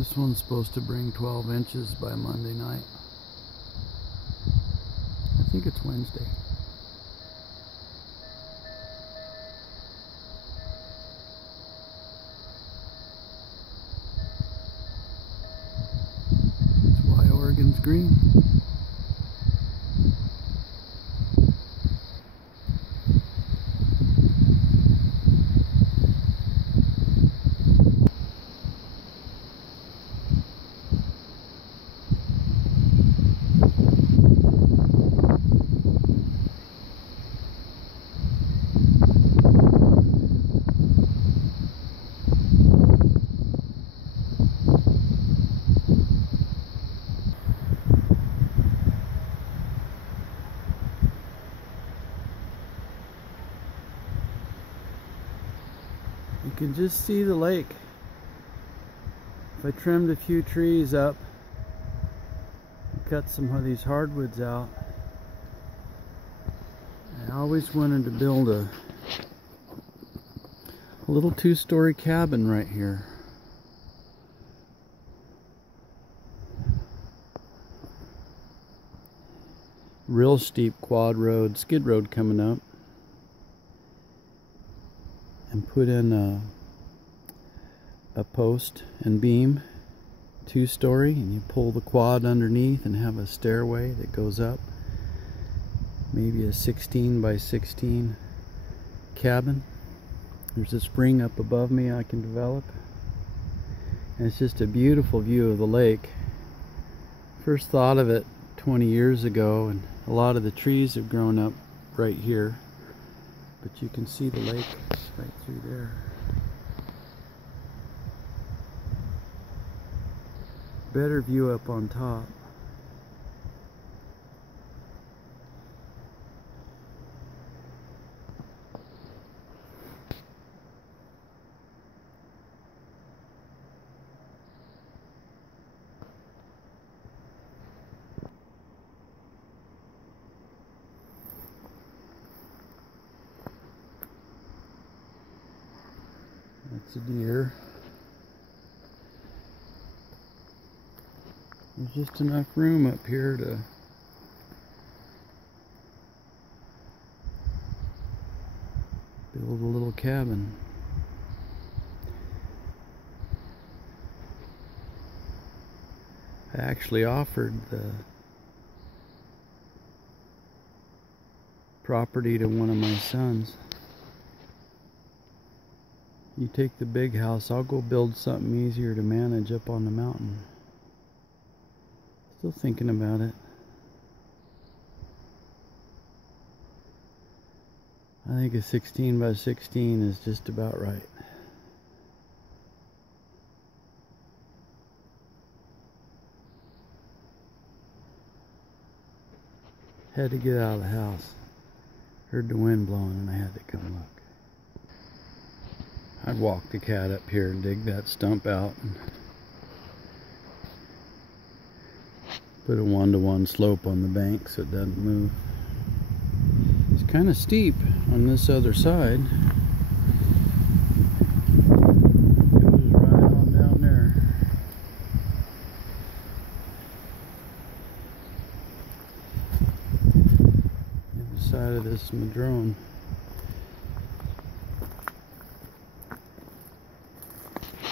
This one's supposed to bring 12 inches by Monday night. I think it's Wednesday. That's why Oregon's green. You can just see the lake. If I trimmed a few trees up, cut some of these hardwoods out, I always wanted to build a little two-story cabin right here. Real steep quad road, skid road coming up. And put in a post and beam, two-story, and you pull the quad underneath and have a stairway that goes up. Maybe a 16 by 16 cabin. There's a spring up above me I can develop. And it's just a beautiful view of the lake. First thought of it 20 years ago, and a lot of the trees have grown up right here. But you can see the lake right through there. Better view up on top. That's a deer. There's just enough room up here to build a little cabin. I actually offered the property to one of my sons. You take the big house, I'll go build something easier to manage up on the mountain. Still thinking about it. I think a 16 by 16 is just about right. Had to get out of the house. Heard the wind blowing and I had to come look. I'd walk the cat up here and dig that stump out and put a 1-to-1 slope on the bank so it doesn't move. It's kind of steep on this other side. It goes right on down there. The other side of this madrone.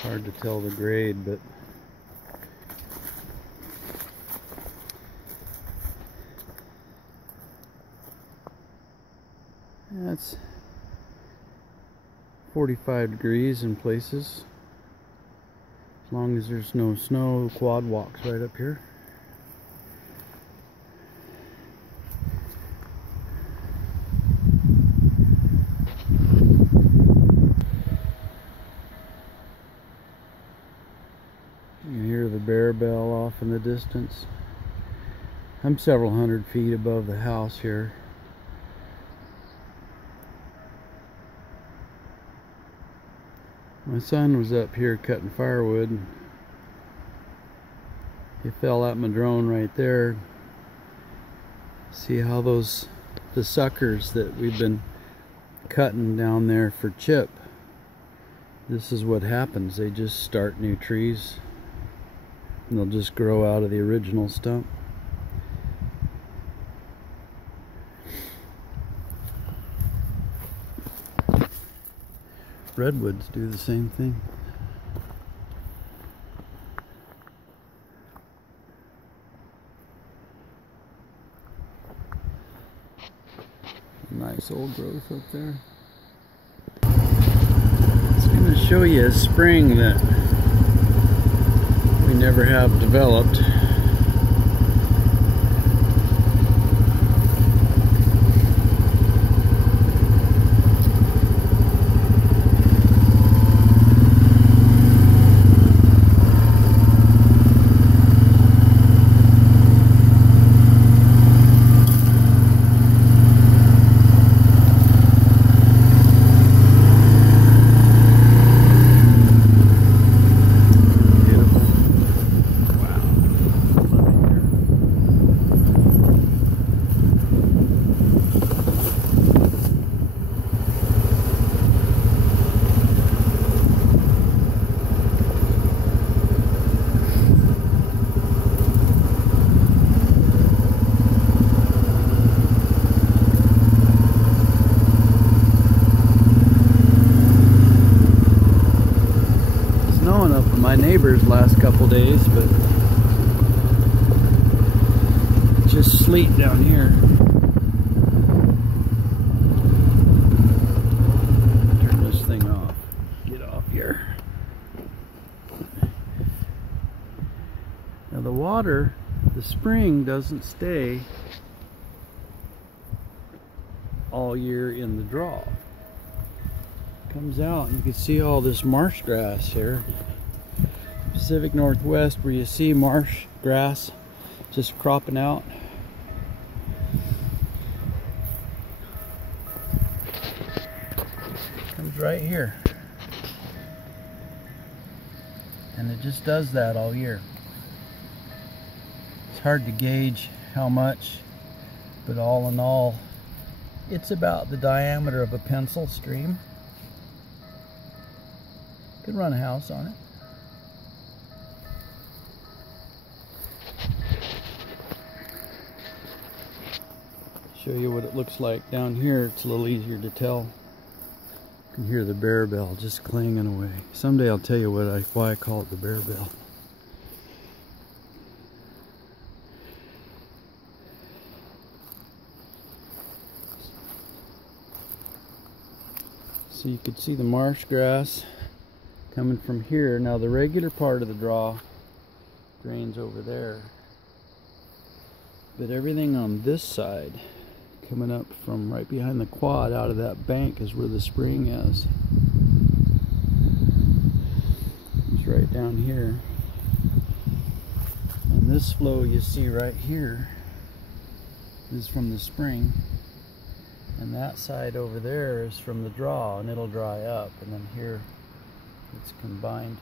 Hard to tell the grade, but that's 45 degrees in places. As long as there's no snow, quad walks right up here. You can hear the bear bell off in the distance. I'm several hundred feet above the house here. My son was up here cutting firewood. He fell out madrone right there. See how the suckers that we've been cutting down there for chip, this is what happens. They just start new trees. and they'll just grow out of the original stump. Redwoods do the same thing. Nice old growth up there. It's going to show you a spring that we never have developed. My neighbors last couple days, but just sleet down here. Turn this thing off. Get off here. Now the water, the spring doesn't stay all year in the draw. It comes out and you can see all this marsh grass here. Pacific Northwest, where you see marsh grass just cropping out. Comes right here. And it just does that all year. It's hard to gauge how much, but all in all, it's about the diameter of a pencil stream. Could run a house on it. Show you what it looks like down here. It's a little easier to tell. You can hear the bear bell just clanging away. Someday I'll tell you why I call it the bear bell. So you could see the marsh grass coming from here. Now the regular part of the draw drains over there, but everything on this side coming up from right behind the quad out of that bank is where the spring is. It's right down here. And this flow you see right here is from the spring. And that side over there is from the draw, and it'll dry up. And then here it's combined.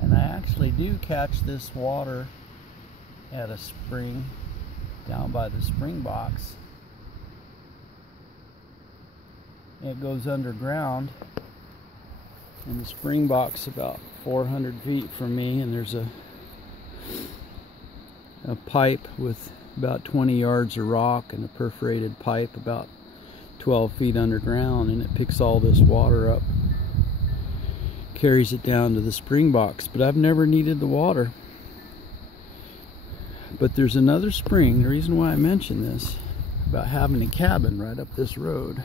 And I actually do catch this water at a spring down by the spring box. It goes underground, and the spring box about 400 feet from me, and there's a pipe with about 20 yards of rock and a perforated pipe about 12 feet underground, and it picks all this water up, carries it down to the spring box. But I've never needed the water. But there's another spring. The reason why I mention this about having a cabin right up this road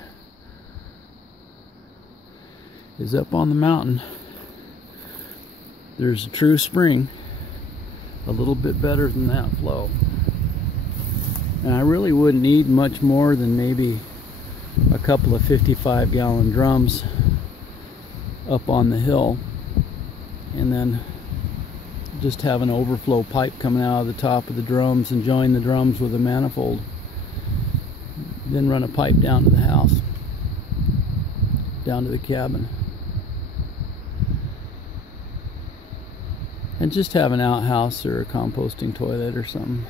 is up on the mountain. There's a true spring, a little bit better than that flow. And I really wouldn't need much more than maybe a couple of 55-gallon drums up on the hill, and then just have an overflow pipe coming out of the top of the drums and join the drums with a manifold. Then run a pipe down to the house, down to the cabin. And just have an outhouse or a composting toilet or something.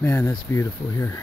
Man, that's beautiful here.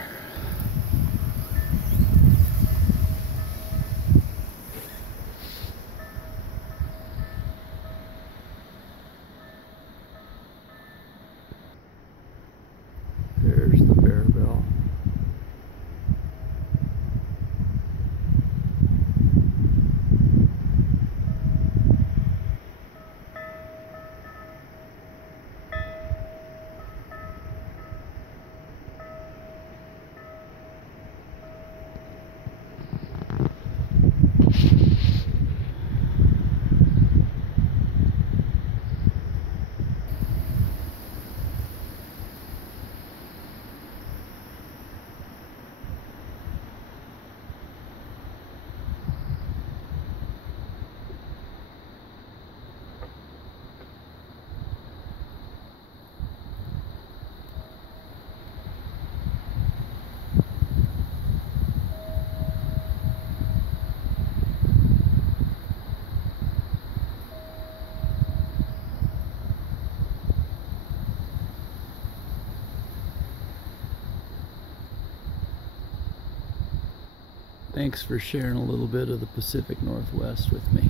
Thanks for sharing a little bit of the Pacific Northwest with me.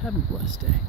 Have a blessed day.